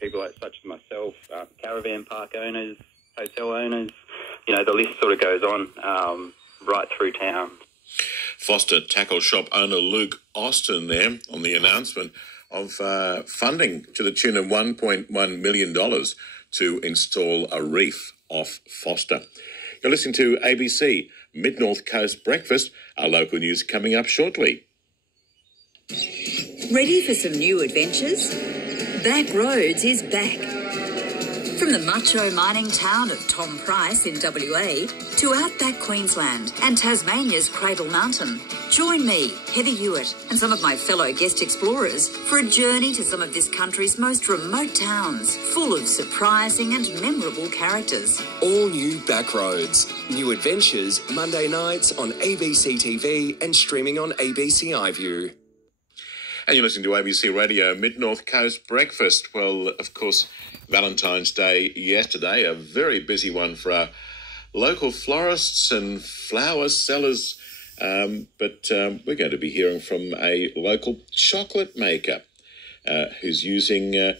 people like such as myself, caravan park owners, hotel owners. You know, the list sort of goes on right through town. Foster tackle shop owner Luke Austin there on the announcement of funding to the tune of $1.1 million to install a reef off Foster. You're listening to ABC Mid-North Coast Breakfast. Our local news coming up shortly. Ready for some new adventures? Back Roads is back. From the macho mining town of Tom Price in WA to outback Queensland and Tasmania's Cradle Mountain, join me, Heather Hewitt, and some of my fellow guest explorers for a journey to some of this country's most remote towns, full of surprising and memorable characters. All new Back Roads. New adventures Monday nights on ABC TV and streaming on ABC iView. And you're listening to ABC Radio Mid-North Coast Breakfast. Well, of course, Valentine's Day yesterday, a very busy one for our local florists and flower sellers. But we're going to be hearing from a local chocolate maker who's using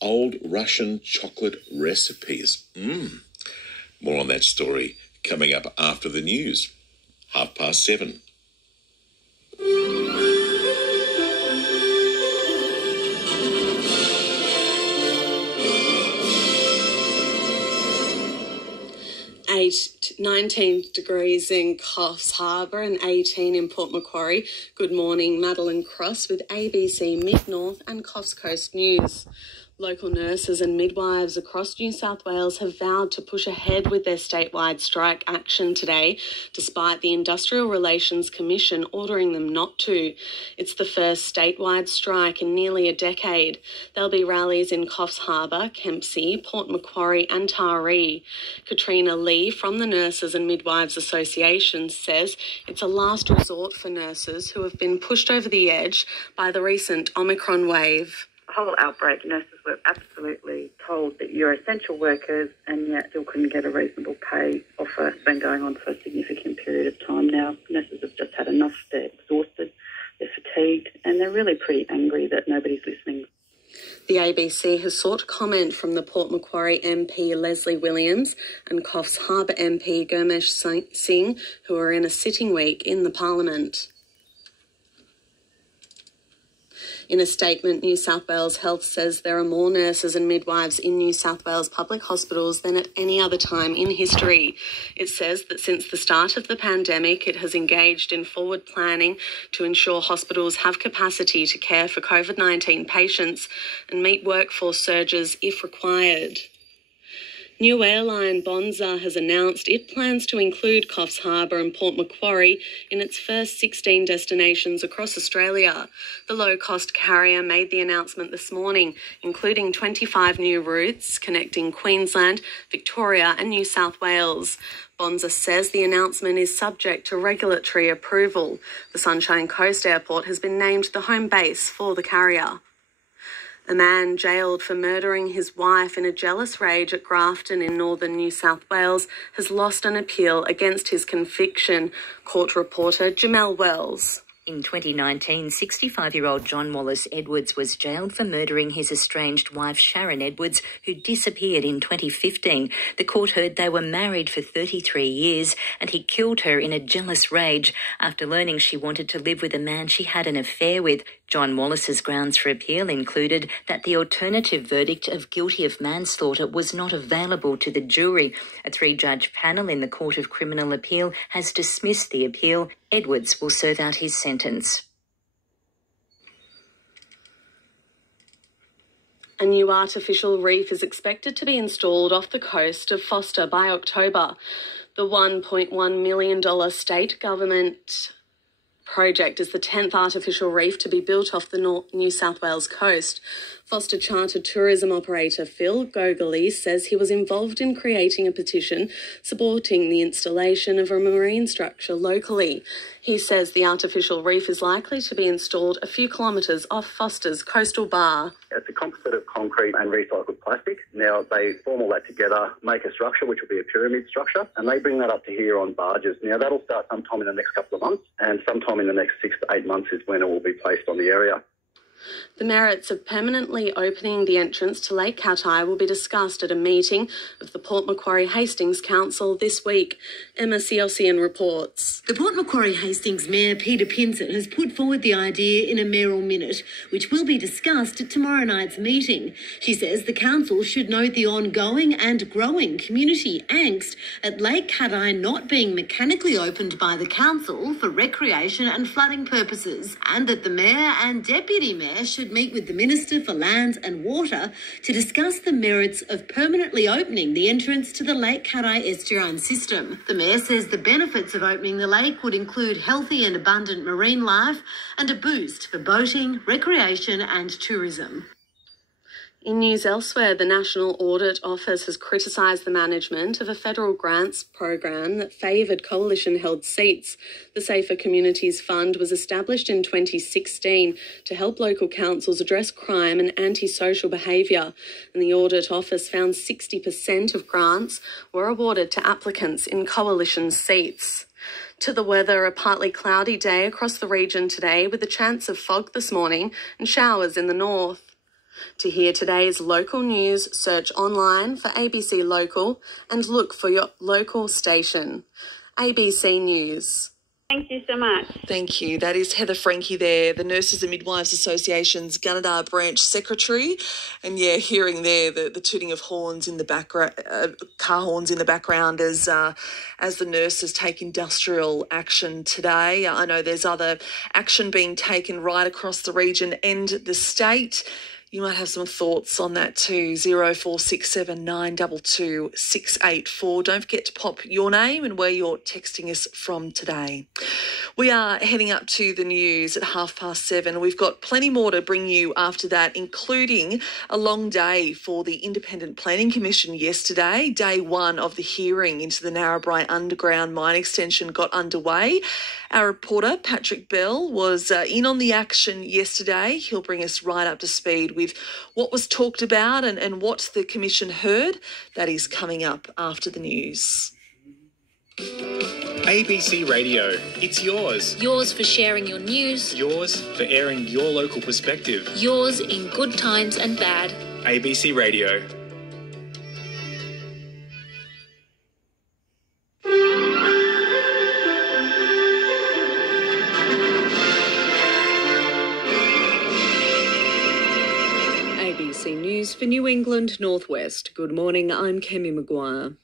old Russian chocolate recipes. More on that story coming up after the news, 7:30. 19 degrees in Coffs Harbour and 18 in Port Macquarie. Good morning, Madeline Cross with ABC Mid-North and Coffs Coast News. Local nurses and midwives across New South Wales have vowed to push ahead with their statewide strike action today, despite the Industrial Relations Commission ordering them not to. It's the first statewide strike in nearly a decade. There'll be rallies in Coffs Harbour, Kempsey, Port Macquarie and Taree. Katrina Lee from the Nurses and Midwives Association says it's a last resort for nurses who have been pushed over the edge by the recent Omicron wave. Whole outbreak, nurses were absolutely told that you're essential workers and yet still couldn't get a reasonable pay offer. It's been going on for a significant period of time now. Nurses have just had enough. They're exhausted, they're fatigued, and they're really pretty angry that nobody's listening. The ABC has sought comment from the Port Macquarie MP Leslie Williams and Coffs Harbour MP Gurmesh Singh, who are in a sitting week in the Parliament. In a statement, New South Wales Health says there are more nurses and midwives in New South Wales public hospitals than at any other time in history. It says that since the start of the pandemic, it has engaged in forward planning to ensure hospitals have capacity to care for COVID-19 patients and meet workforce surges if required. New airline Bonza has announced it plans to include Coffs Harbour and Port Macquarie in its first 16 destinations across Australia. The low-cost carrier made the announcement this morning, including 25 new routes connecting Queensland, Victoria and New South Wales. Bonza says the announcement is subject to regulatory approval. The Sunshine Coast Airport has been named the home base for the carrier. A man jailed for murdering his wife in a jealous rage at Grafton in northern New South Wales has lost an appeal against his conviction. Court reporter Jamel Wells. In 2019, 65-year-old John Wallace Edwards was jailed for murdering his estranged wife Sharon Edwards, who disappeared in 2015. The court heard they were married for 33 years and he killed her in a jealous rage after learning she wanted to live with a man she had an affair with. John Wallace's grounds for appeal included that the alternative verdict of guilty of manslaughter was not available to the jury. A 3-judge panel in the Court of Criminal Appeal has dismissed the appeal. Edwards will serve out his sentence. A new artificial reef is expected to be installed off the coast of Foster by October. The $1.1 million state government project is the 10th artificial reef to be built off the New South Wales coast. Foster chartered tourism operator Phil Gogoli says he was involved in creating a petition supporting the installation of a marine structure locally. He says the artificial reef is likely to be installed a few kilometres off Foster's coastal bar. It's a composite of concrete and recycled plastic. Now they form all that together, make a structure which will be a pyramid structure, and they bring that up to here on barges. Now that'll start sometime in the next couple of months, and sometime in the next 6 to 8 months is when it will be placed on the area. The merits of permanently opening the entrance to Lake Cat-Eye will be discussed at a meeting of the Port Macquarie Hastings Council this week. Emma Ciosian reports. The Port Macquarie Hastings Mayor Peter Pinson has put forward the idea in a mayoral minute, which will be discussed at tomorrow night's meeting. She says the council should note the ongoing and growing community angst at Lake Cat-Eye not being mechanically opened by the council for recreation and flooding purposes, and that the mayor and deputy mayor should meet with the Minister for Lands and Water to discuss the merits of permanently opening the entrance to the Lake Cat-Eye estuarine system. The mayor says the benefits of opening the lake would include healthy and abundant marine life and a boost for boating, recreation and tourism. In news elsewhere, the National Audit Office has criticised the management of a federal grants program that favoured coalition-held seats. The Safer Communities Fund was established in 2016 to help local councils address crime and antisocial behaviour, and the Audit Office found 60% of grants were awarded to applicants in coalition seats. To the weather, a partly cloudy day across the region today with a chance of fog this morning and showers in the north. To hear today's local news, search online for ABC Local and look for your local station. ABC News. Thank you so much. Thank you. That is Heather Frankie there, the Nurses and Midwives Association's Gunnedah Branch Secretary. And yeah, hearing there the tooting of horns in the background, car horns in the background as the nurses take industrial action today. I know there's other action being taken right across the region and the state. You might have some thoughts on that too. 0467 922 684. Don't forget to pop your name and where you're texting us from today. We are heading up to the news at 7:30. We've got plenty more to bring you after that, including a long day for the Independent Planning Commission yesterday. Day one of the hearing into the Narrabri Underground Mine Extension got underway. Our reporter, Patrick Bell, was in on the action yesterday. He'll bring us right up to speed with what was talked about and what the Commission heard. That is coming up after the news. ABC Radio, it's yours. Yours for sharing your news. Yours for airing your local perspective. Yours in good times and bad. ABC Radio. ABC News for New England Northwest. Good morning, I'm Kemi Maguire.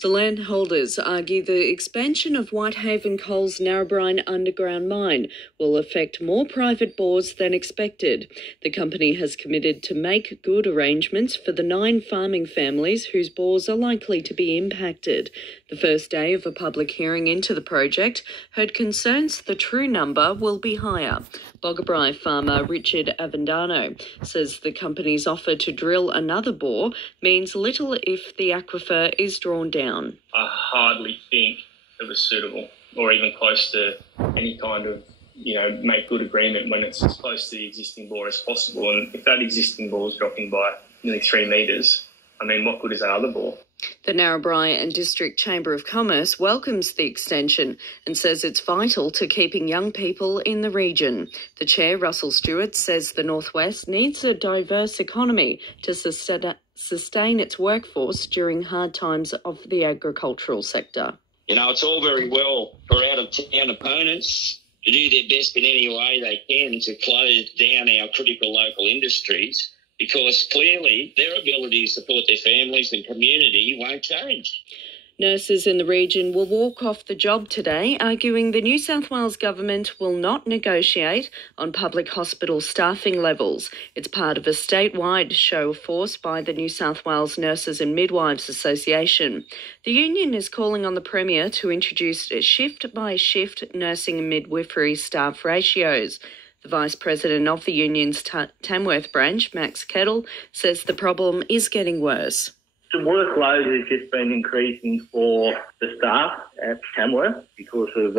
The landholders argue the expansion of Whitehaven Coal's Narrabri underground mine will affect more private bores than expected. The company has committed to make good arrangements for the 9 farming families whose bores are likely to be impacted. The first day of a public hearing into the project heard concerns the true number will be higher. Boggabri farmer Richard Avendano says the company's offer to drill another bore means little if the aquifer is drawn down. I hardly think it was suitable or even close to any kind of, make good agreement when it's as close to the existing bore as possible. And if that existing bore is dropping by nearly 3 metres, what good is that other bore? The Narrabri and District Chamber of Commerce welcomes the extension and says it's vital to keeping young people in the region. The chair, Russell Stewart, says the Northwest needs a diverse economy to sustain its workforce during hard times of the agricultural sector. It's all very well for out-of-town opponents to do their best in any way they can to close down our critical local industries, because clearly their ability to support their families and community won't change. Nurses in the region will walk off the job today, arguing the New South Wales government will not negotiate on public hospital staffing levels. It's part of a statewide show of force by the New South Wales Nurses and Midwives Association. The union is calling on the Premier to introduce shift-by-shift nursing and midwifery staff ratios. The Vice President of the union's Tamworth branch, Max Kettle, says the problem is getting worse. The workload has just been increasing for the staff at Tamworth because of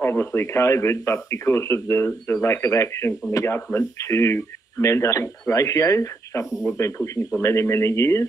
obviously COVID, but because of the lack of action from the government to mandate ratios, something we've been pushing for many, many years.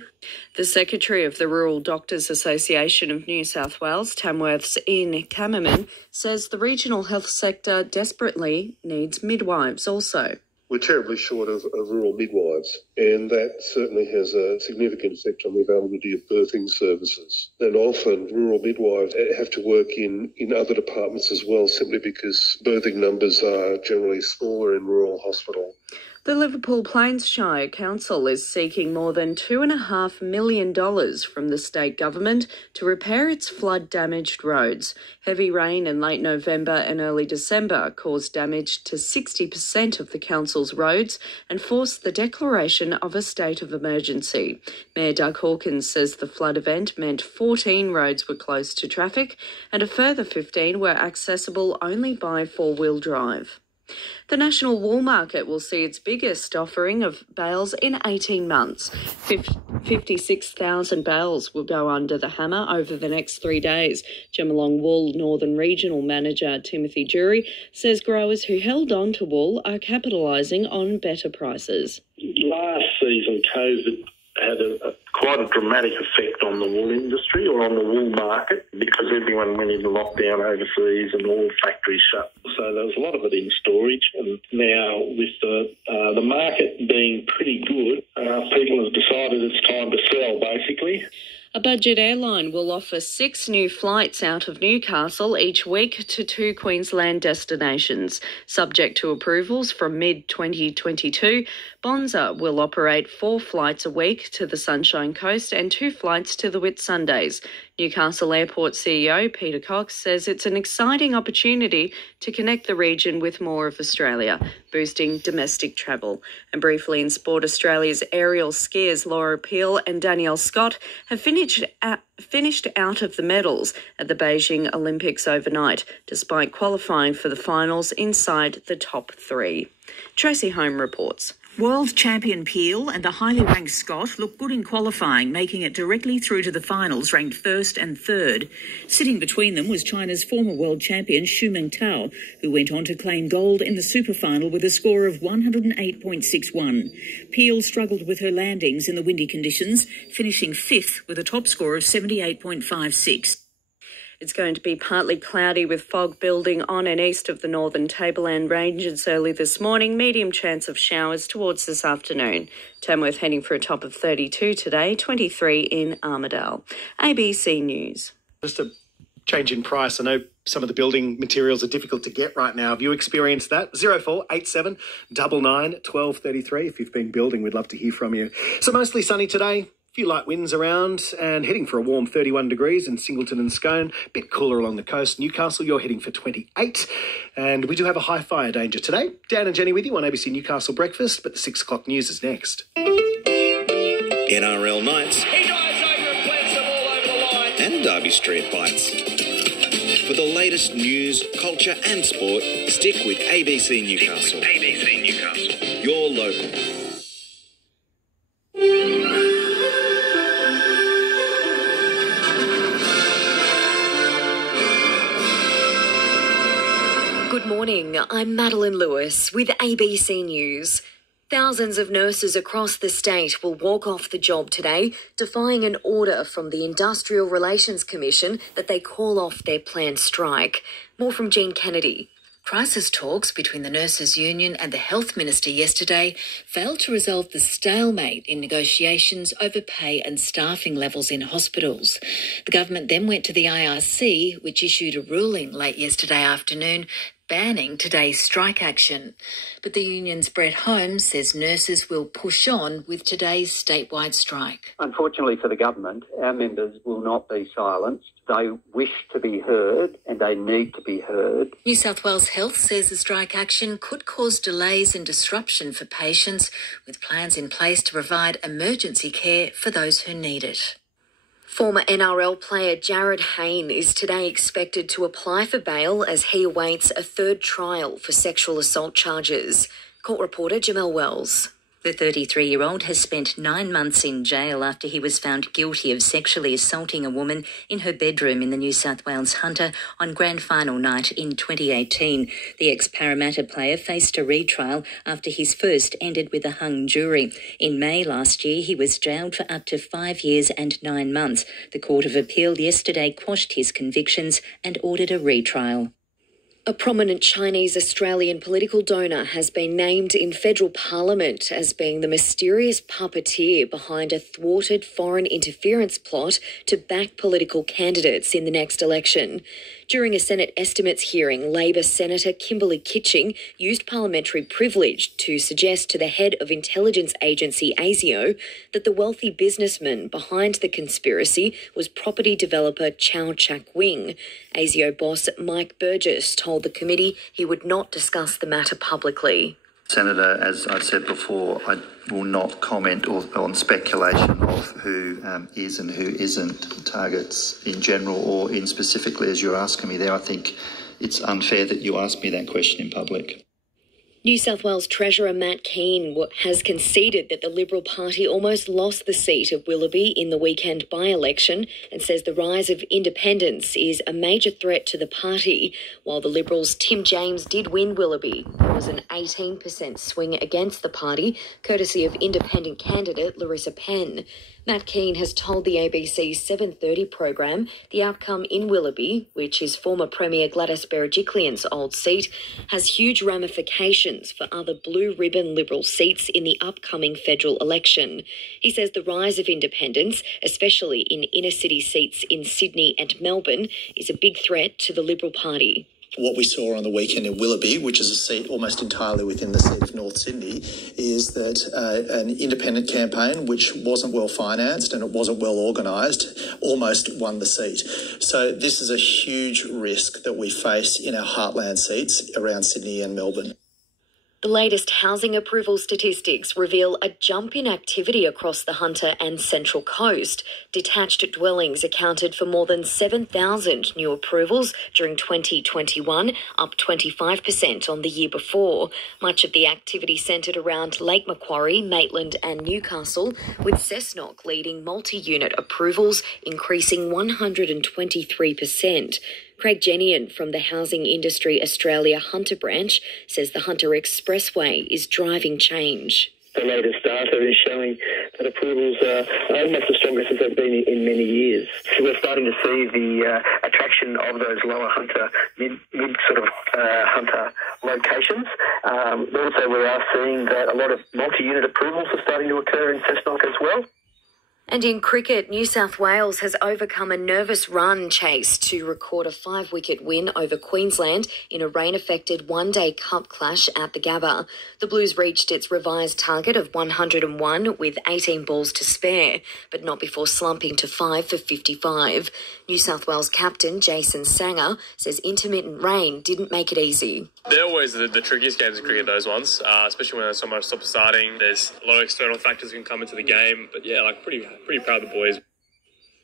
The Secretary of the Rural Doctors Association of New South Wales, Tamworth's Ian Kammerman, says the regional health sector desperately needs midwives also. we're terribly short of rural midwives, and that certainly has a significant effect on the availability of birthing services. And often rural midwives have to work in other departments as well, simply because birthing numbers are generally smaller in rural hospital. The Liverpool Plains Shire Council is seeking more than $2.5 million from the state government to repair its flood-damaged roads. Heavy rain in late November and early December caused damage to 60% of the council's roads and forced the declaration of a state of emergency. Mayor Doug Hawkins says the flood event meant 14 roads were closed to traffic and a further 15 were accessible only by four-wheel drive. The national wool market will see its biggest offering of bales in 18 months. 56,000 bales will go under the hammer over the next 3 days. Gemelong Wool Northern Regional Manager Timothy Jury says growers who held on to wool are capitalising on better prices. Last season, COVID had quite a dramatic effect on the wool industry or on the wool market because everyone went into lockdown overseas and all factories shut. So there was a lot of it in storage, and now with the market being pretty good, people have decided it's time to sell, basically. A budget airline will offer 6 new flights out of Newcastle each week to 2 Queensland destinations. Subject to approvals from mid-2022, Bonza will operate 4 flights a week to the Sunshine Coast and 2 flights to the Whitsundays. Newcastle Airport CEO Peter Cox says it's an exciting opportunity to connect the region with more of Australia, boosting domestic travel. And briefly in sport, Australia's aerial skiers Laura Peel and Danielle Scott have finished out of the medals at the Beijing Olympics overnight, despite qualifying for the finals inside the top 3. Tracy Home reports. World champion Peel and the highly ranked Scott looked good in qualifying, making it directly through to the finals, ranked first and third. Sitting between them was China's former world champion Xu Mengtao, who went on to claim gold in the super final with a score of 108.61. Peel struggled with her landings in the windy conditions, finishing 5th with a top score of 78.56. It's going to be partly cloudy with fog building on and east of the northern Tableland Ranges early this morning. Medium chance of showers towards this afternoon. Tamworth heading for a top of 32 today, 23 in Armidale. ABC News. Just a change in price. I know some of the building materials are difficult to get right now. Have you experienced that? 0487 99 1233. If you've been building, we'd love to hear from you. So mostly sunny today. A few light winds around and heading for a warm 31 degrees in Singleton and Scone. A bit cooler along the coast. Newcastle, you're heading for 28. And we do have a high fire danger today. Dan and Jenny with you on ABC Newcastle Breakfast, but the 6 o'clock news is next. NRL Nights. He dives over and plants them all over the line. And Derby Street Bites. For the latest news, culture and sport, stick with ABC Newcastle. ABC Newcastle. Your local. Good morning, I'm Madeline Lewis with ABC News. Thousands of nurses across the state will walk off the job today, defying an order from the Industrial Relations Commission that they call off their planned strike. More from Jean Kennedy. Crisis talks between the Nurses' Union and the Health Minister yesterday failed to resolve the stalemate in negotiations over pay and staffing levels in hospitals. The government then went to the IRC, which issued a ruling late yesterday afternoon banning today's strike action. But the union's Brett Holmes says nurses will push on with today's statewide strike. Unfortunately for the government, our members will not be silenced. They wish to be heard and they need to be heard. New South Wales Health says the strike action could cause delays and disruption for patients, with plans in place to provide emergency care for those who need it. Former NRL player Jared Hayne is today expected to apply for bail as he awaits a third trial for sexual assault charges. Court reporter Jamel Wells. The 33-year-old has spent 9 months in jail after he was found guilty of sexually assaulting a woman in her bedroom in the New South Wales Hunter on grand final night in 2018. The ex-Parramatta player faced a retrial after his first ended with a hung jury. In May last year, he was jailed for up to 5 years and 9 months. The Court of Appeal yesterday quashed his convictions and ordered a retrial. A prominent Chinese Australian political donor has been named in federal parliament as being the mysterious puppeteer behind a thwarted foreign interference plot to back political candidates in the next election. During a Senate estimates hearing, Labor Senator Kimberley Kitching used parliamentary privilege to suggest to the head of intelligence agency ASIO that the wealthy businessman behind the conspiracy was property developer Chow Chak Wing. ASIO boss Mike Burgess told the committee he would not discuss the matter publicly. Senator, as I've said before, I will not comment on speculation of who is and who isn't targets in general or in specifically as you're asking me there. I think it's unfair that you ask me that question in public. New South Wales Treasurer Matt Keane has conceded that the Liberal Party almost lost the seat of Willoughby in the weekend by-election and says the rise of independents is a major threat to the party. While the Liberals' Tim James did win Willoughby, there was an 18% swing against the party, courtesy of independent candidate Larissa Penn. Matt Keane has told the ABC's 7:30 program the outcome in Willoughby, which is former Premier Gladys Berejiklian's old seat, has huge ramifications for other blue ribbon Liberal seats in the upcoming federal election. He says the rise of independents, especially in inner city seats in Sydney and Melbourne, is a big threat to the Liberal Party. What we saw on the weekend in Willoughby, which is a seat almost entirely within the seat of North Sydney, is that an independent campaign, which wasn't well financed and it wasn't well organised, almost won the seat. So this is a huge risk that we face in our heartland seats around Sydney and Melbourne. The latest housing approval statistics reveal a jump in activity across the Hunter and Central Coast. Detached dwellings accounted for more than 7,000 new approvals during 2021, up 25% on the year before. Much of the activity centred around Lake Macquarie, Maitland and Newcastle, with Cessnock leading multi-unit approvals increasing 123%. Craig Jenian from the Housing Industry Australia Hunter branch says the Hunter Expressway is driving change. The latest data is showing that approvals are almost the strongest as they've been in many years. So we're starting to see the attraction of those lower Hunter, mid Hunter locations. Also, we are seeing that a lot of multi-unit approvals are starting to occur in Cessnock as well. And in cricket, New South Wales has overcome a nervous run chase to record a 5-wicket win over Queensland in a rain-affected one-day cup clash at the Gabba. The Blues reached its revised target of 101 with 18 balls to spare, but not before slumping to 5 for 55. New South Wales captain Jason Sanger says intermittent rain didn't make it easy. They're always the trickiest games of cricket, those ones, especially when there's so much stop starting. There's a lot of external factors can come into the game, but yeah, pretty proud of the boys.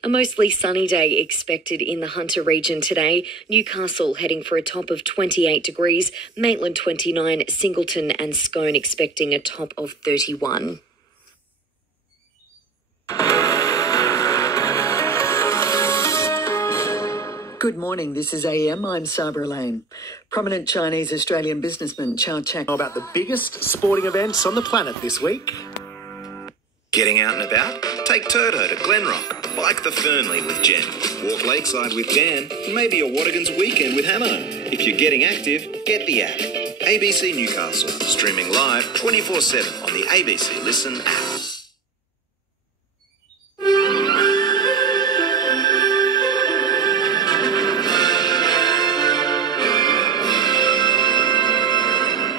A mostly sunny day expected in the Hunter region today. Newcastle heading for a top of 28 degrees, Maitland 29, Singleton and Scone expecting a top of 31. Good morning, this is AM, I'm Sabra Lane. Prominent Chinese Australian businessman Chow Chak... About the biggest sporting events on the planet this week. Getting out and about? Take Toto to Glenrock. Bike the Fernley with Jen. Walk lakeside with Dan. Maybe a Wattigans weekend with Hamo. If you're getting active, get the app. ABC Newcastle. Streaming live 24/7 on the ABC Listen app.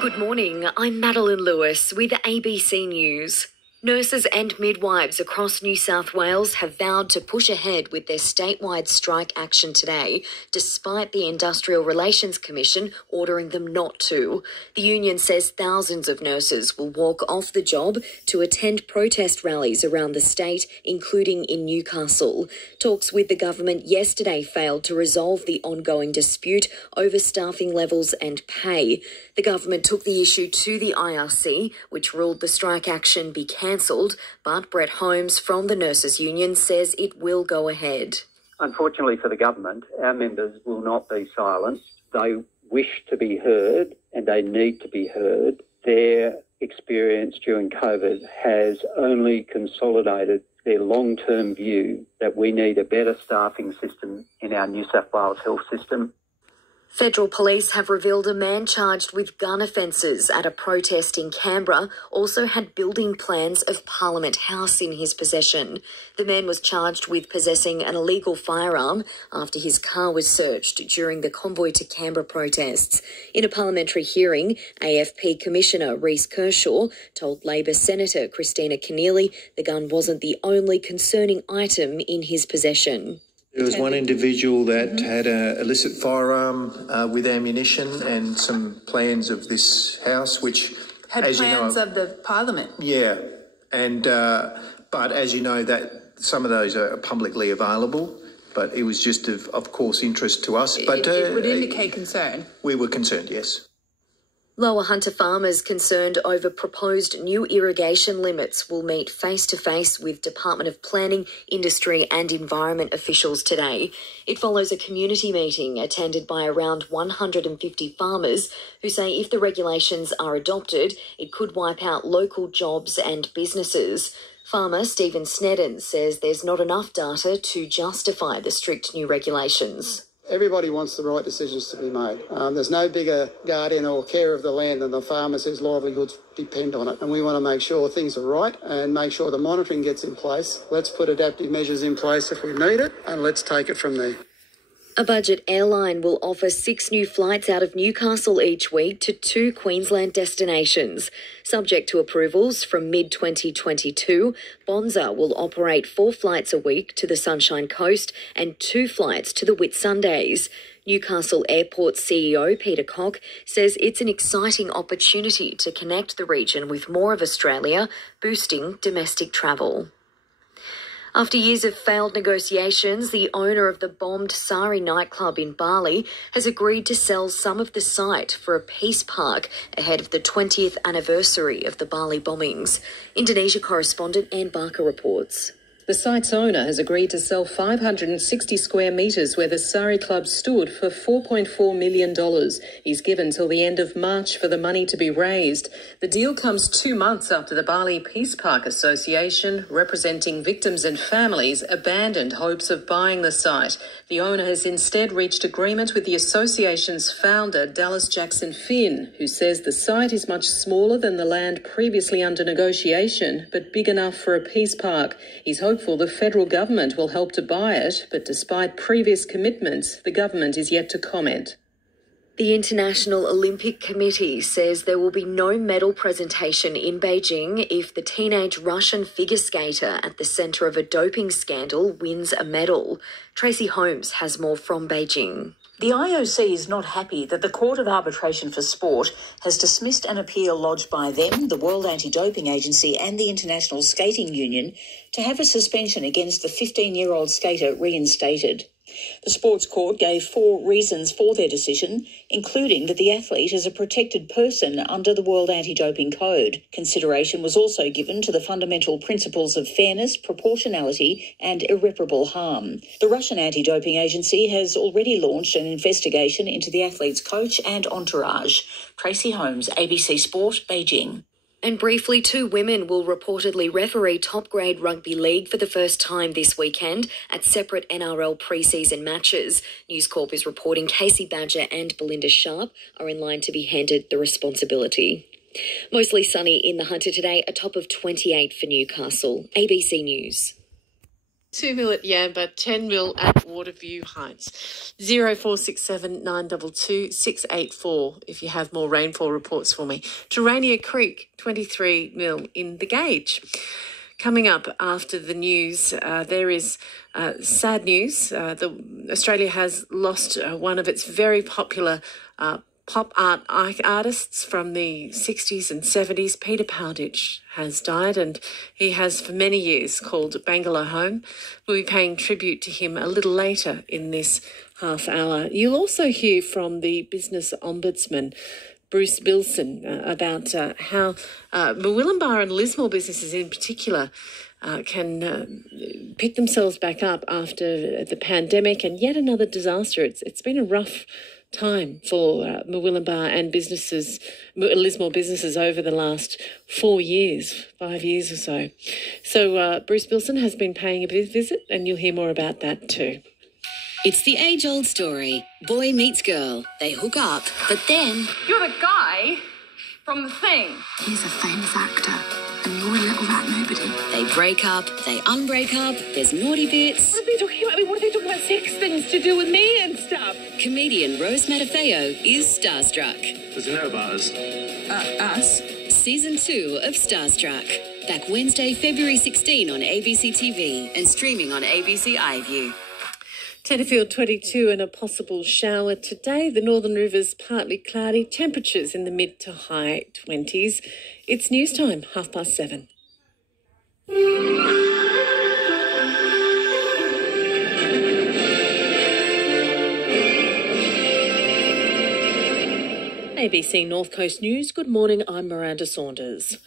Good morning, I'm Madeline Lewis with ABC News. Nurses and midwives across New South Wales have vowed to push ahead with their statewide strike action today, despite the Industrial Relations Commission ordering them not to. The union says thousands of nurses will walk off the job to attend protest rallies around the state, including in Newcastle. Talks with the government yesterday failed to resolve the ongoing dispute over staffing levels and pay. The government took the issue to the IRC, which ruled the strike action be cancelled, but Brett Holmes from the Nurses Union says it will go ahead. Unfortunately for the government, our members will not be silenced. They wish to be heard and they need to be heard. Their experience during COVID has only consolidated their long-term view that we need a better staffing system in our New South Wales health system. Federal police have revealed a man charged with gun offences at a protest in Canberra also had building plans of Parliament House in his possession. The man was charged with possessing an illegal firearm after his car was searched during the Convoy to Canberra protests. In a parliamentary hearing, AFP Commissioner Reece Kershaw told Labor Senator Christina Keneally the gun wasn't the only concerning item in his possession. There was one individual that had an illicit firearm with ammunition and some plans of this house, which had plans of the Parliament. Yeah, and but as you know, that some of those are publicly available. But it was just of course interest to us. But it would indicate concern. We were concerned, yes. Lower Hunter farmers concerned over proposed new irrigation limits will meet face-to-face with Department of Planning, Industry and Environment officials today. It follows a community meeting attended by around 150 farmers who say if the regulations are adopted, it could wipe out local jobs and businesses. Farmer Stephen Snedden says there's not enough data to justify the strict new regulations. Everybody wants the right decisions to be made. There's no bigger guardian or carer of the land than the farmers whose livelihoods depend on it. And we want to make sure things are right and make sure the monitoring gets in place. Let's put adaptive measures in place if we need it, and let's take it from there. A budget airline will offer 6 new flights out of Newcastle each week to 2 Queensland destinations. Subject to approvals from mid-2022, Bonza will operate 4 flights a week to the Sunshine Coast and 2 flights to the Whitsundays. Newcastle Airport CEO Peter Koch says it's an exciting opportunity to connect the region with more of Australia, boosting domestic travel. After years of failed negotiations, the owner of the bombed Sari nightclub in Bali has agreed to sell some of the site for a peace park ahead of the 20th anniversary of the Bali bombings. Indonesia correspondent Anne Barker reports. The site's owner has agreed to sell 560 square metres where the Sari Club stood for $4.4 million. He's given till the end of March for the money to be raised. The deal comes 2 months after the Bali Peace Park Association, representing victims and families, abandoned hopes of buying the site. The owner has instead reached agreement with the association's founder, Dallas Jackson Finn, who says the site is much smaller than the land previously under negotiation, but big enough for a peace park. He's hopeful the federal government will help to buy it, but despite previous commitments, the government is yet to comment. The International Olympic Committee says there will be no medal presentation in Beijing if the teenage Russian figure skater at the centre of a doping scandal wins a medal. Tracy Holmes has more from Beijing. The IOC is not happy that the Court of Arbitration for Sport has dismissed an appeal lodged by them, the World Anti-Doping Agency and the International Skating Union to have a suspension against the 15-year-old skater reinstated. The Sports Court gave 4 reasons for their decision, including that the athlete is a protected person under the World Anti-Doping Code. Consideration was also given to the fundamental principles of fairness, proportionality and irreparable harm. The Russian Anti-Doping Agency has already launched an investigation into the athlete's coach and entourage. Tracy Holmes, ABC Sport, Beijing. And briefly, 2 women will reportedly referee top-grade rugby league for the first time this weekend at separate NRL pre-season matches. News Corp is reporting Casey Badger and Belinda Sharp are in line to be handed the responsibility. Mostly sunny in the Hunter today, a top of 28 for Newcastle. ABC News. 2 mil at Yamba, 10 mil at Waterview Heights. 0467 922 684 if you have more rainfall reports for me. Terania Creek, 23 mil in the gauge. Coming up after the news, there is sad news. Australia has lost one of its very popular pop art artists from the 60s and 70s. Peter Powditch has died, and he has for many years called Bangalow home. We'll be paying tribute to him a little later in this half hour. You'll also hear from the Business Ombudsman, Bruce Bilson, about how Murwillumbah and Lismore businesses in particular can pick themselves back up after the pandemic and yet another disaster. It's been a rough time for Murwillumbah and Lismore businesses over the last 5 years or so. So Bruce Bilson has been paying a visit, and you'll hear more about that too. It's the age-old story. Boy meets girl. They hook up, but then... You're the guy from The Thing. He's a famous actor, and you're a little rat nobody. They break up, they unbreak up, there's naughty bits. What are they talking about? What are they talking about? Sex things to do with me and stuff. Comedian Rose Matafeo is starstruck. Does he know about us? Us? Season 2 of Starstruck. Back Wednesday, February 16 on ABC TV and streaming on ABC iView. Tenterfield 22 and a possible shower today. The Northern Rivers partly cloudy. Temperatures in the mid to high 20s. It's news time, 7:30. ABC North Coast News. Good morning, I'm Miranda Saunders.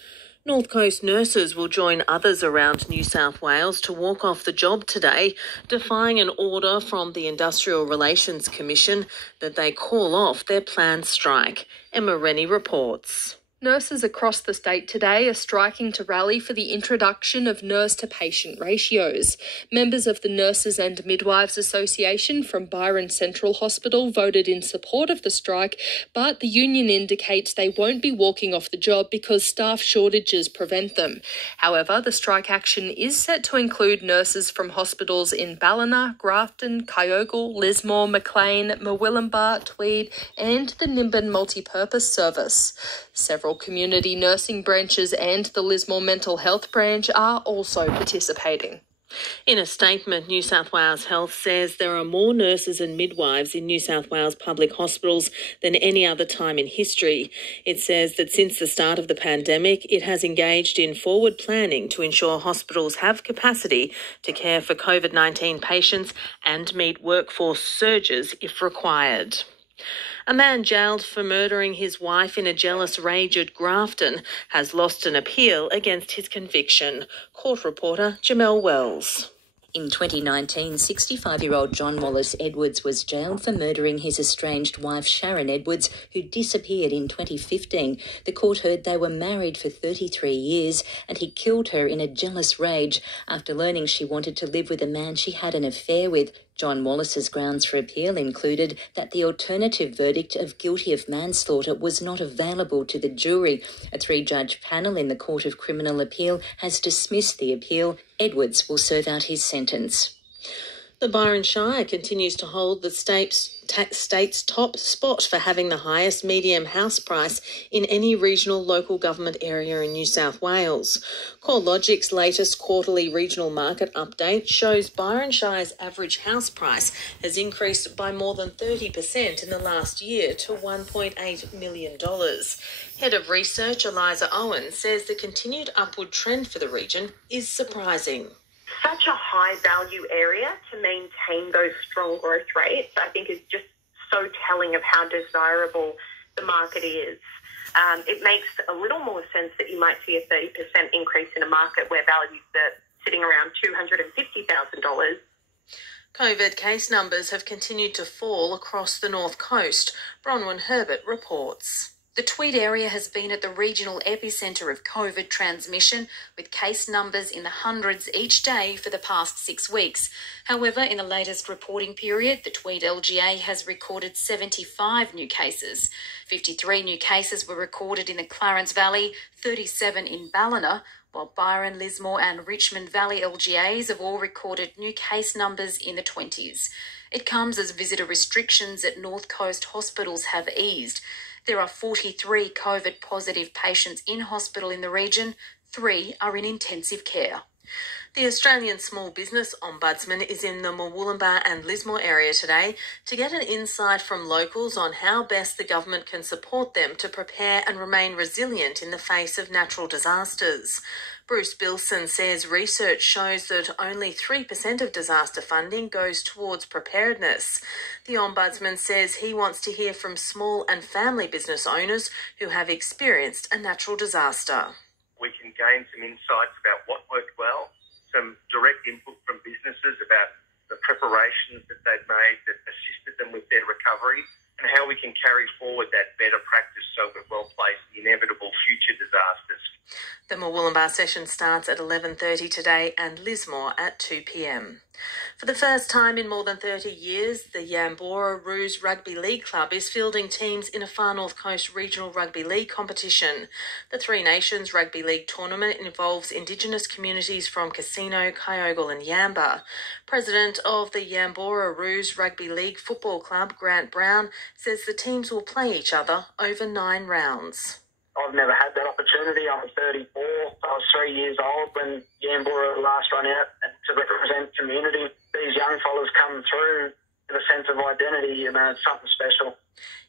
North Coast nurses will join others around New South Wales to walk off the job today, defying an order from the Industrial Relations Commission that they call off their planned strike. Emma Rennie reports. Nurses across the state today are striking to rally for the introduction of nurse-to-patient ratios. Members of the Nurses and Midwives Association from Byron Central Hospital voted in support of the strike, but the union indicates they won't be walking off the job because staff shortages prevent them. However, the strike action is set to include nurses from hospitals in Ballina, Grafton, Kyogle, Lismore, Maclean, Murwillumbah, Tweed and the Nimbin Multipurpose Service. Several community nursing branches and the Lismore Mental Health branch are also participating. In a statement, New South Wales Health says there are more nurses and midwives in New South Wales public hospitals than any other time in history. It says that since the start of the pandemic, it has engaged in forward planning to ensure hospitals have capacity to care for COVID-19 patients and meet workforce surges if required. A man jailed for murdering his wife in a jealous rage at Grafton has lost an appeal against his conviction. Court reporter Jamelle Wells. In 2019, 65-year-old John Wallace Edwards was jailed for murdering his estranged wife Sharon Edwards, who disappeared in 2015. The court heard they were married for 33 years and he killed her in a jealous rage after learning she wanted to live with a man she had an affair with. John Wallace's grounds for appeal included that the alternative verdict of guilty of manslaughter was not available to the jury. A 3-judge panel in the Court of Criminal Appeal has dismissed the appeal. Edwards will serve out his sentence. The Byron Shire continues to hold the state's top spot for having the highest median house price in any regional local government area in New South Wales. CoreLogic's latest quarterly regional market update shows Byron Shire's average house price has increased by more than 30% in the last year to $1.8 million. Head of Research Eliza Owen says the continued upward trend for the region is surprising. Such a high value area to maintain those strong growth rates, I think, is just so telling of how desirable the market is. It makes a little more sense that you might see a 30% increase in a market where values are sitting around $250,000. COVID case numbers have continued to fall across the North Coast. Bronwyn Herbert reports. The Tweed area has been at the regional epicentre of COVID transmission, with case numbers in the hundreds each day for the past 6 weeks. However, in the latest reporting period, the Tweed LGA has recorded 75 new cases. 53 new cases were recorded in the Clarence Valley, 37 in Ballina, while Byron, Lismore and Richmond Valley LGAs have all recorded new case numbers in the 20s. It comes as visitor restrictions at North Coast hospitals have eased. There are 43 COVID-positive patients in hospital in the region. 3 are in intensive care. The Australian Small Business Ombudsman is in the Murwillumbah and Lismore area today to get an insight from locals on how best the government can support them to prepare and remain resilient in the face of natural disasters. Bruce Bilson says research shows that only 3% of disaster funding goes towards preparedness. The Ombudsman says he wants to hear from small and family business owners who have experienced a natural disaster. We can gain some insights about what worked well, some direct input from businesses about the preparations that they've made that assisted them with their recovery, and how we can carry forward that better practice so we're well placed for inevitable future disasters. The Wollumbar session starts at 11:30 today and Lismore at 2 p.m. For the first time in more than 30 years, the Yambora Roos Rugby League Club is fielding teams in a Far North Coast Regional Rugby League competition. The Three Nations Rugby League tournament involves Indigenous communities from Casino, Kyogle and Yamba. President of the Yambora Roos Rugby League Football Club, Grant Brown, says the teams will play each other over 9 rounds. I've never had that opportunity. I'm 34. I was 3 years old when Yambora last run out to represent community. These young fellas come through with a sense of identity, it's something special.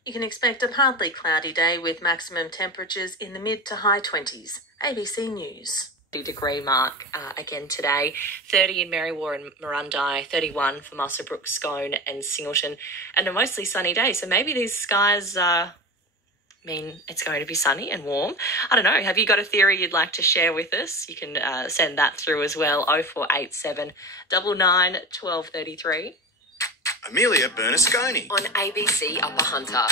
You can expect a partly cloudy day with maximum temperatures in the mid to high 20s. ABC News. Degree mark again today, 30 in Merriwa and Murrundi, 31 for Muswellbrook, Scone and Singleton, and a mostly sunny day. So maybe these skies mean it's going to be sunny and warm. I don't know. Have you got a theory you'd like to share with us? You can send that through as well. 0487 99 1233. Amelia Bernasconi on ABC Upper Hunter.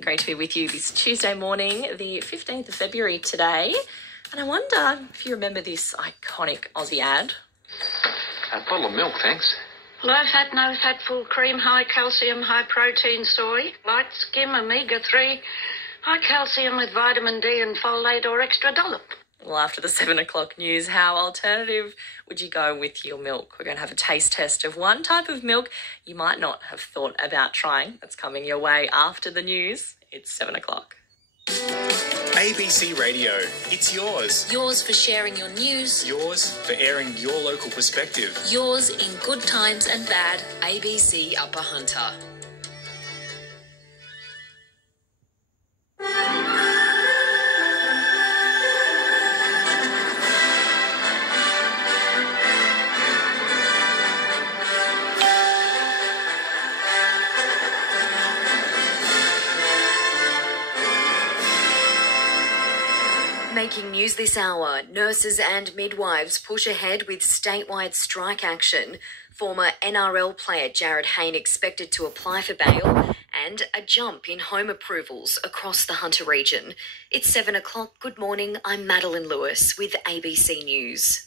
Great to be with you this Tuesday morning, the 15th of February today. And I wonder if you remember this iconic Aussie ad. A bottle of milk, thanks. Low fat, no fat, full cream, high calcium, high protein soy, light skim, omega-3, high calcium with vitamin D and folate or extra dollop. Well, after the 7 o'clock news, how alternative would you go with your milk? We're going to have a taste test of one type of milk you might not have thought about trying. That's coming your way after the news. It's 7 o'clock. ABC Radio, it's yours. Yours for sharing your news. Yours for airing your local perspective. Yours in good times and bad. ABC Upper Hunter. Making news this hour, nurses and midwives push ahead with statewide strike action. Former NRL player Jared Hayne expected to apply for bail and a jump in home approvals across the Hunter region. It's 7 o'clock. Good morning. I'm Madeline Lewis with ABC News.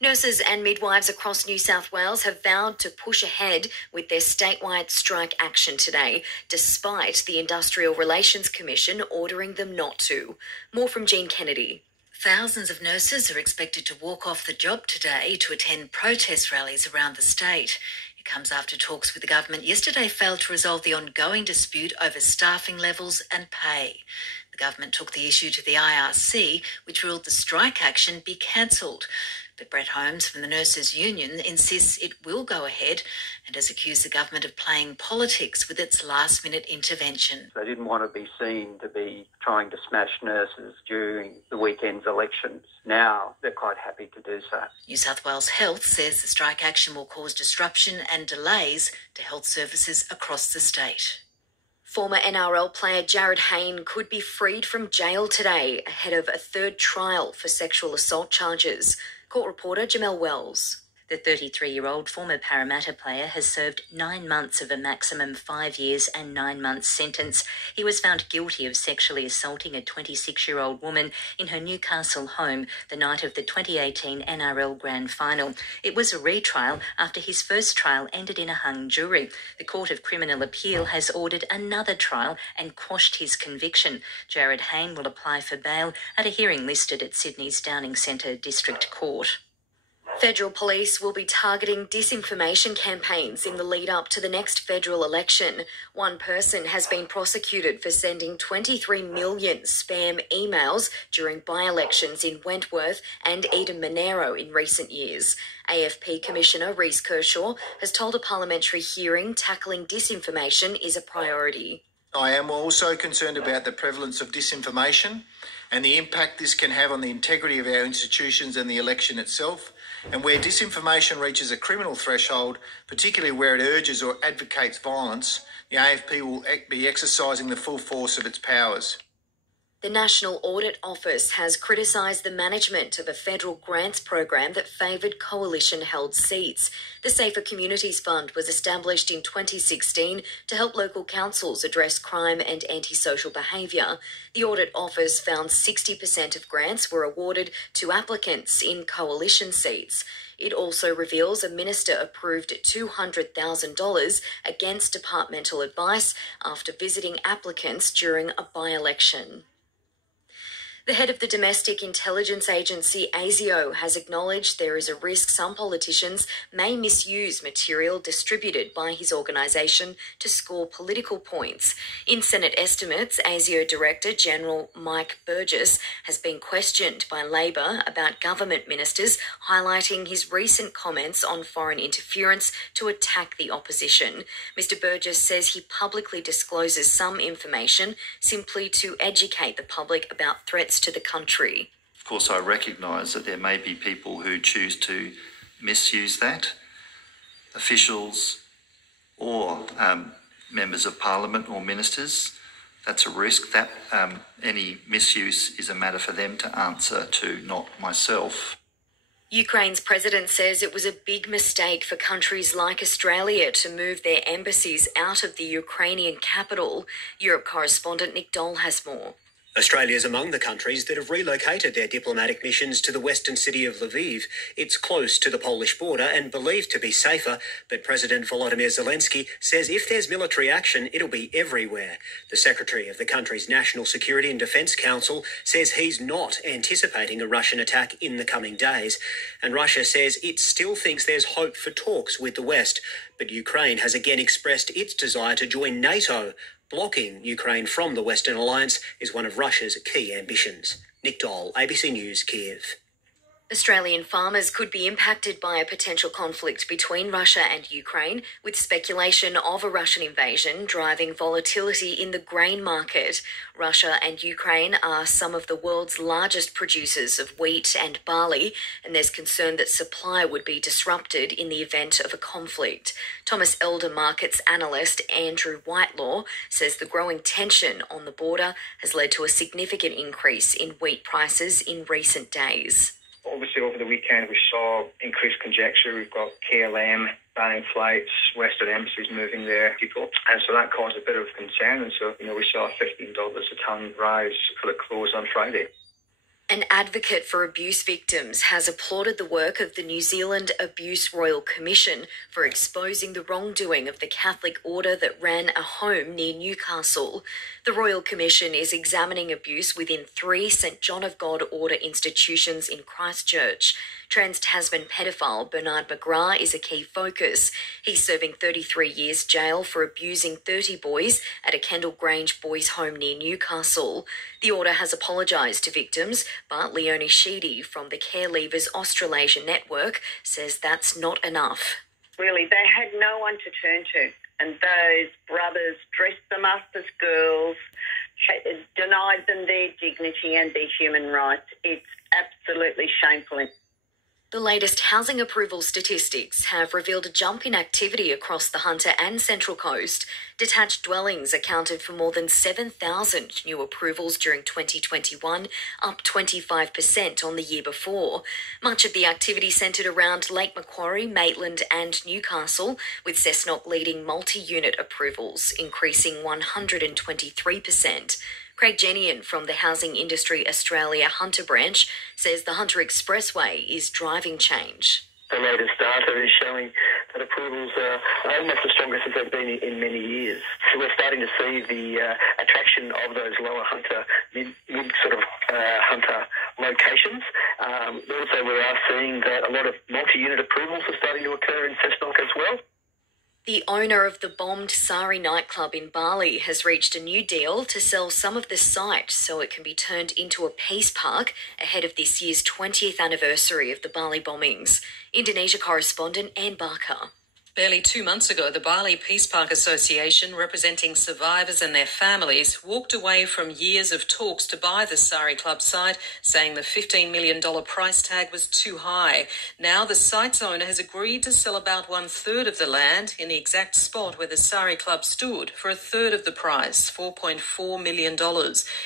Nurses and midwives across New South Wales have vowed to push ahead with their statewide strike action today, despite the Industrial Relations Commission ordering them not to. More from Jean Kennedy. Thousands of nurses are expected to walk off the job today to attend protest rallies around the state. It comes after talks with the government yesterday failed to resolve the ongoing dispute over staffing levels and pay. The government took the issue to the IRC, which ruled the strike action be cancelled. But Brett Holmes from the Nurses Union insists it will go ahead and has accused the government of playing politics with its last-minute intervention. They didn't want to be seen to be trying to smash nurses during the weekend's elections. Now they're quite happy to do so. New South Wales Health says the strike action will cause disruption and delays to health services across the state. Former NRL player Jared Hayne could be freed from jail today ahead of a third trial for sexual assault charges. Court reporter Jamel Wells. The 33-year-old former Parramatta player has served 9 months of a maximum 5 years and 9 months sentence. He was found guilty of sexually assaulting a 26-year-old woman in her Newcastle home the night of the 2018 NRL Grand Final. It was a retrial after his first trial ended in a hung jury. The Court of Criminal Appeal has ordered another trial and quashed his conviction. Jared Hayne will apply for bail at a hearing listed at Sydney's Downing Centre District Court. Federal police will be targeting disinformation campaigns in the lead-up to the next federal election. One person has been prosecuted for sending 23 million spam emails during by-elections in Wentworth and Eden Monaro in recent years. AFP Commissioner Reece Kershaw has told a parliamentary hearing tackling disinformation is a priority. I am also concerned about the prevalence of disinformation and the impact this can have on the integrity of our institutions and the election itself. And where disinformation reaches a criminal threshold, particularly where it urges or advocates violence, the AFP will be exercising the full force of its powers. The National Audit Office has criticised the management of a federal grants program that favoured coalition-held seats. The Safer Communities Fund was established in 2016 to help local councils address crime and antisocial behaviour. The Audit Office found 60% of grants were awarded to applicants in coalition seats. It also reveals a minister approved $200,000 against departmental advice after visiting applicants during a by-election. The head of the Domestic Intelligence Agency, ASIO, has acknowledged there is a risk some politicians may misuse material distributed by his organisation to score political points. In Senate estimates, ASIO Director General Mike Burgess has been questioned by Labor about government ministers, highlighting his recent comments on foreign interference to attack the opposition. Mr. Burgess says he publicly discloses some information simply to educate the public about threats to the country. Of course, I recognise that there may be people who choose to misuse that, officials or members of parliament or ministers. That's a risk. That any misuse is a matter for them to answer to, not myself. Ukraine's president says it was a big mistake for countries like Australia to move their embassies out of the Ukrainian capital. Europe correspondent Nick Dole has more. Australia is among the countries that have relocated their diplomatic missions to the western city of Lviv. It's close to the Polish border and believed to be safer, but President Volodymyr Zelensky says if there's military action, it'll be everywhere. The secretary of the country's National Security and Defence Council says he's not anticipating a Russian attack in the coming days, and Russia says it still thinks there's hope for talks with the West, but Ukraine has again expressed its desire to join NATO. Blocking Ukraine from the Western Alliance is one of Russia's key ambitions. Nick Dole, ABC News, Kiev. Australian farmers could be impacted by a potential conflict between Russia and Ukraine, with speculation of a Russian invasion driving volatility in the grain market. Russia and Ukraine are some of the world's largest producers of wheat and barley, and there's concern that supply would be disrupted in the event of a conflict. Thomas Elder markets analyst Andrew Whitelaw says the growing tension on the border has led to a significant increase in wheat prices in recent days. Obviously, over the weekend, we saw increased conjecture. We've got KLM banning flights, Western embassies moving their people. And so that caused a bit of concern. And so, we saw a $15 a tonne rise for the close on Friday. An advocate for abuse victims has applauded the work of the New Zealand Abuse Royal Commission for exposing the wrongdoing of the Catholic order that ran a home near Newcastle. The Royal Commission is examining abuse within 3 St John of God order institutions in Christchurch. Trans-Tasman pedophile Bernard McGrath is a key focus. He's serving 33 years jail for abusing 30 boys at a Kendall Grange boys' home near Newcastle. The order has apologised to victims, but Leonie Sheedy from the Care Leavers Australasia Network says that's not enough. Really, they had no one to turn to, and those brothers dressed them up as girls, denied them their dignity and their human rights. It's absolutely shameful. The latest housing approval statistics have revealed a jump in activity across the Hunter and Central Coast. Detached dwellings accounted for more than 7,000 new approvals during 2021, up 25% on the year before. Much of the activity centred around Lake Macquarie, Maitland and Newcastle, with Cessnock leading multi-unit approvals, increasing 123%. Craig Jenian from the Housing Industry Australia Hunter branch says the Hunter Expressway is driving change. The latest data is showing that approvals are almost the strongest as they've been in many years. So we're starting to see the attraction of those lower Hunter, mid Hunter locations. Also, we are seeing that a lot of multi-unit approvals are starting to occur in Cessnock as well. The owner of the bombed Sari nightclub in Bali has reached a new deal to sell some of the site so it can be turned into a peace park ahead of this year's 20th anniversary of the Bali bombings. Indonesia correspondent Anne Barker. Barely 2 months ago, the Bali Peace Park Association, representing survivors and their families, walked away from years of talks to buy the Sari Club site, saying the $15 million price tag was too high. Now the site's owner has agreed to sell about 1/3 of the land in the exact spot where the Sari Club stood for 1/3 of the price, $4.4 million.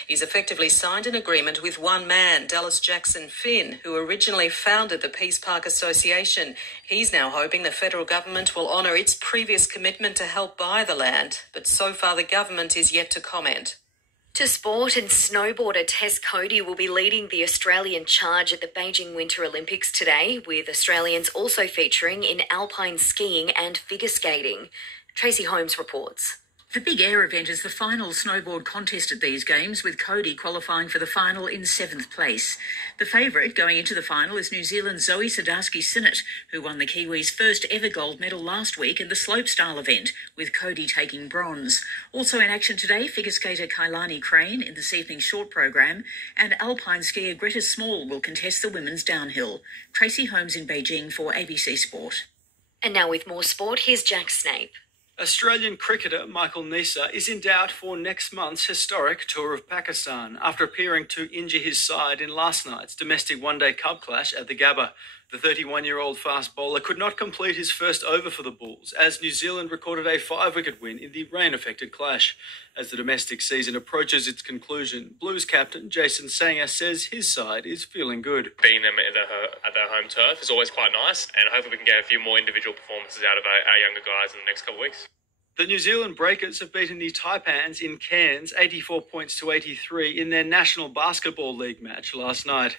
He's effectively signed an agreement with one man, Dallas Jackson Finn, who originally founded the Peace Park Association. He's now hoping the federal government will honour its previous commitment to help buy the land, but so far the government is yet to comment. To sport, and snowboarder Tess Cody will be leading the Australian charge at the Beijing Winter Olympics today, with Australians also featuring in alpine skiing and figure skating. Tracy Holmes reports. The big air event is the final snowboard contest at these games, with Cody qualifying for the final in 7th place. The favourite going into the final is New Zealand's Zoe Sadarsky-Sinnott, who won the Kiwis' first ever gold medal last week in the slopestyle event, with Cody taking bronze. Also in action today, figure skater Kailani Crane in this evening's short program, and alpine skier Greta Small will contest the women's downhill. Tracy Holmes in Beijing for ABC Sport. And now with more sport, here's Jack Snape. Australian cricketer Michael Neser is in doubt for next month's historic tour of Pakistan after appearing to injure his side in last night's domestic one-day cup clash at the Gabba. The 31-year-old fast bowler could not complete his first over for the Bulls as New Zealand recorded a 5-wicket win in the rain-affected clash. As the domestic season approaches its conclusion, Blues captain Jason Sangha says his side is feeling good. Beating them at their home turf is always quite nice, and hopefully we can get a few more individual performances out of our younger guys in the next couple of weeks. The New Zealand Breakers have beaten the Taipans in Cairns 84 points to 83 in their National Basketball League match last night.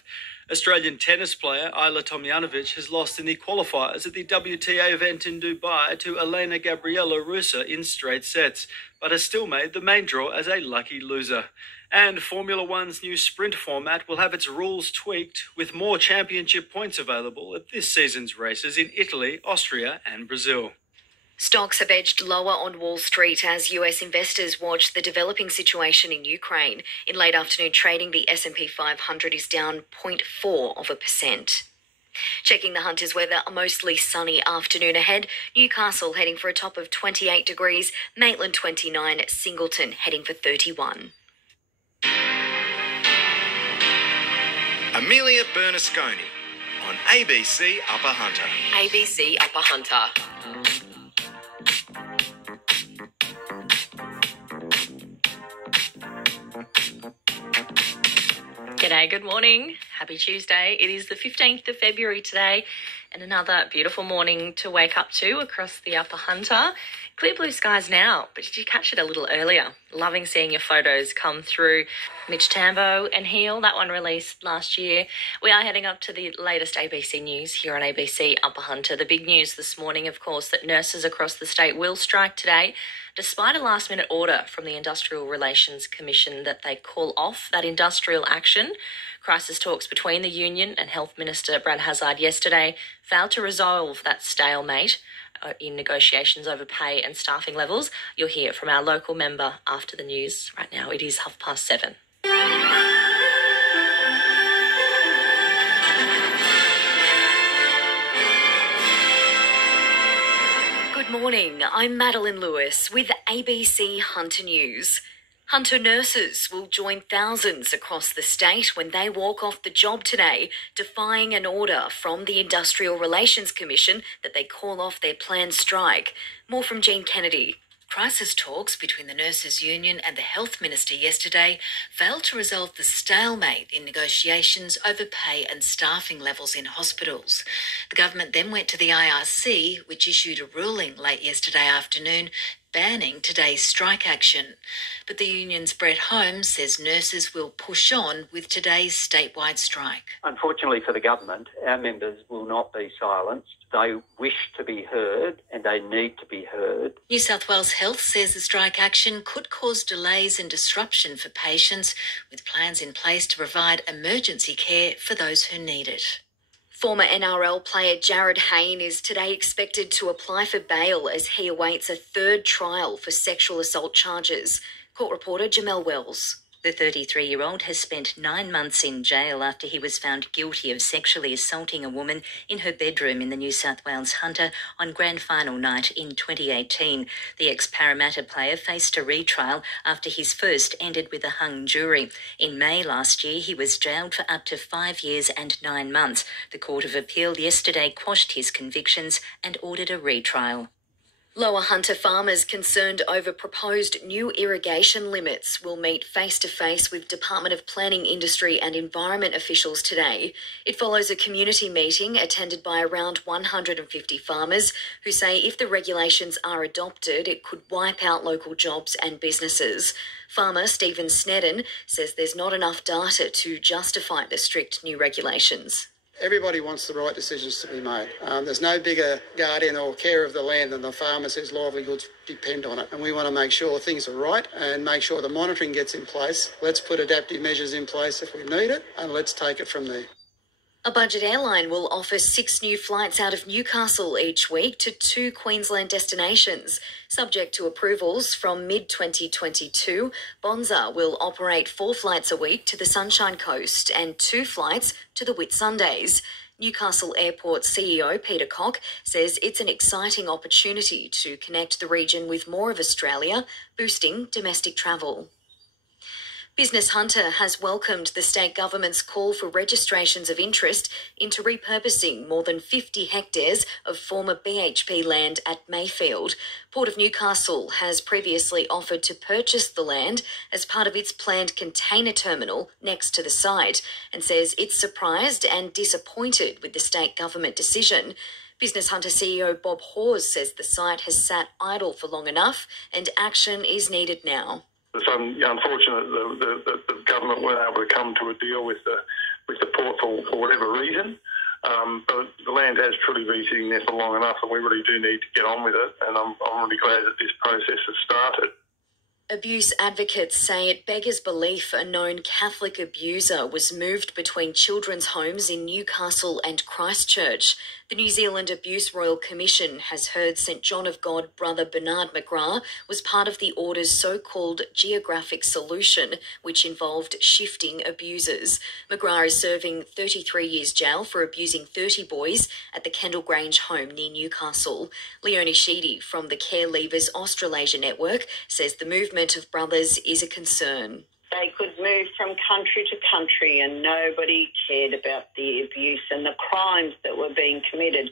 Australian tennis player Ajla Tomljanovic has lost in the qualifiers at the WTA event in Dubai to Elena Gabriela Russa in straight sets, but has still made the main draw as a lucky loser. And Formula One's new sprint format will have its rules tweaked, with more championship points available at this season's races in Italy, Austria and Brazil. Stocks have edged lower on Wall Street as US investors watch the developing situation in Ukraine. In late afternoon trading, the S&P 500 is down 0.4%. Checking the Hunters weather, a mostly sunny afternoon ahead. Newcastle heading for a top of 28 degrees, Maitland 29, Singleton heading for 31. Amelia Bernasconi on ABC Upper Hunter. ABC Upper Hunter. G'day, good morning. Happy Tuesday. It is the 15th of February today, and another beautiful morning to wake up to across the Upper Hunter. Clear blue skies now, but did you catch it a little earlier? Loving seeing your photos come through. Mitch Tambo and Heel, that one released last year. We are heading up to the latest ABC News here on ABC Upper Hunter. The big news this morning, of course, that nurses across the state will strike today, despite a last-minute order from the Industrial Relations Commission that they call off that industrial action. Crisis talks between the union and Health Minister Brad Hazzard yesterday failed to resolve that stalemate in negotiations over pay and staffing levels. You'll hear from our local member after the news. Right now it is 7:30. Good morning, I'm Madeline Lewis with ABC Hunter News. Hunter nurses will join thousands across the state when they walk off the job today, defying an order from the Industrial Relations Commission that they call off their planned strike. More from Jean Kennedy. Crisis talks between the Nurses Union and the Health Minister yesterday failed to resolve the stalemate in negotiations over pay and staffing levels in hospitals. The government then went to the IRC, which issued a ruling late yesterday afternoon banning today's strike action. But the union's Brett Holmes says nurses will push on with today's statewide strike. Unfortunately for the government, our members will not be silenced. They wish to be heard and they need to be heard. New South Wales Health says the strike action could cause delays and disruption for patients, with plans in place to provide emergency care for those who need it. Former NRL player Jared Hayne is today expected to apply for bail as he awaits a third trial for sexual assault charges. Court reporter Jamel Wells. The 33-year-old has spent 9 months in jail after he was found guilty of sexually assaulting a woman in her bedroom in the New South Wales Hunter on grand final night in 2018. The ex-Parramatta player faced a retrial after his first ended with a hung jury. In May last year, he was jailed for up to 5 years and 9 months. The Court of Appeal yesterday quashed his convictions and ordered a retrial. Lower Hunter farmers concerned over proposed new irrigation limits will meet face-to-face with Department of Planning, Industry and Environment officials today. It follows a community meeting attended by around 150 farmers who say if the regulations are adopted, it could wipe out local jobs and businesses. Farmer Stephen Snedden says there's not enough data to justify the strict new regulations. Everybody wants the right decisions to be made. There's no bigger guardian or care of the land than the farmers whose livelihoods depend on it. And we want to make sure things are right and make sure the monitoring gets in place. Let's put adaptive measures in place if we need it, and let's take it from there. A budget airline will offer 6 new flights out of Newcastle each week to 2 Queensland destinations. Subject to approvals from mid-2022, Bonza will operate 4 flights a week to the Sunshine Coast and 2 flights to the Whitsundays. Newcastle Airport CEO Peter Cock says it's an exciting opportunity to connect the region with more of Australia, boosting domestic travel. Business Hunter has welcomed the state government's call for registrations of interest into repurposing more than 50 hectares of former BHP land at Mayfield. Port of Newcastle has previously offered to purchase the land as part of its planned container terminal next to the site and says it's surprised and disappointed with the state government decision. Business Hunter CEO Bob Hawes says the site has sat idle for long enough and action is needed now. It's unfortunate that the government weren't able to come to a deal with the port for whatever reason. But the land has truly been sitting there for long enough, and we really do need to get on with it. And I'm really glad that this process has started. Abuse advocates say it beggars belief a known Catholic abuser was moved between children's homes in Newcastle and Christchurch. The New Zealand Abuse Royal Commission has heard St John of God brother Bernard McGrath was part of the order's so-called geographic solution, which involved shifting abusers. McGrath is serving 33 years jail for abusing 30 boys at the Kendall Grange home near Newcastle. Leonie Sheedy from the Care Leavers Australasia Network says the movement of brothers is a concern. They could move from country to country and nobody cared about the abuse and the crimes that were being committed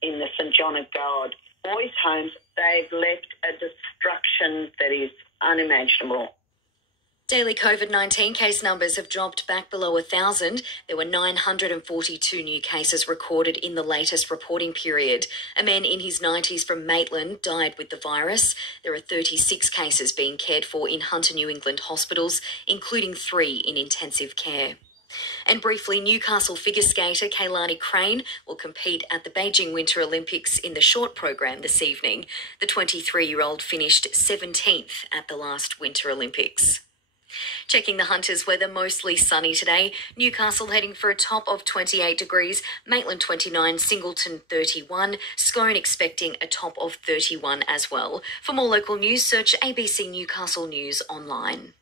in the St John of God boys' homes. They've left a destruction that is unimaginable. Daily COVID-19 case numbers have dropped back below 1,000. There were 942 new cases recorded in the latest reporting period. A man in his 90s from Maitland died with the virus. There are 36 cases being cared for in Hunter New England hospitals, including 3 in intensive care. And briefly, Newcastle figure skater Kaylani Crane will compete at the Beijing Winter Olympics in the short program this evening. The 23-year-old finished 17th at the last Winter Olympics. Checking the Hunters weather, mostly sunny today. Newcastle heading for a top of 28 degrees, Maitland 29, Singleton 31, Scone expecting a top of 31 as well. For more local news, search ABC Newcastle News online.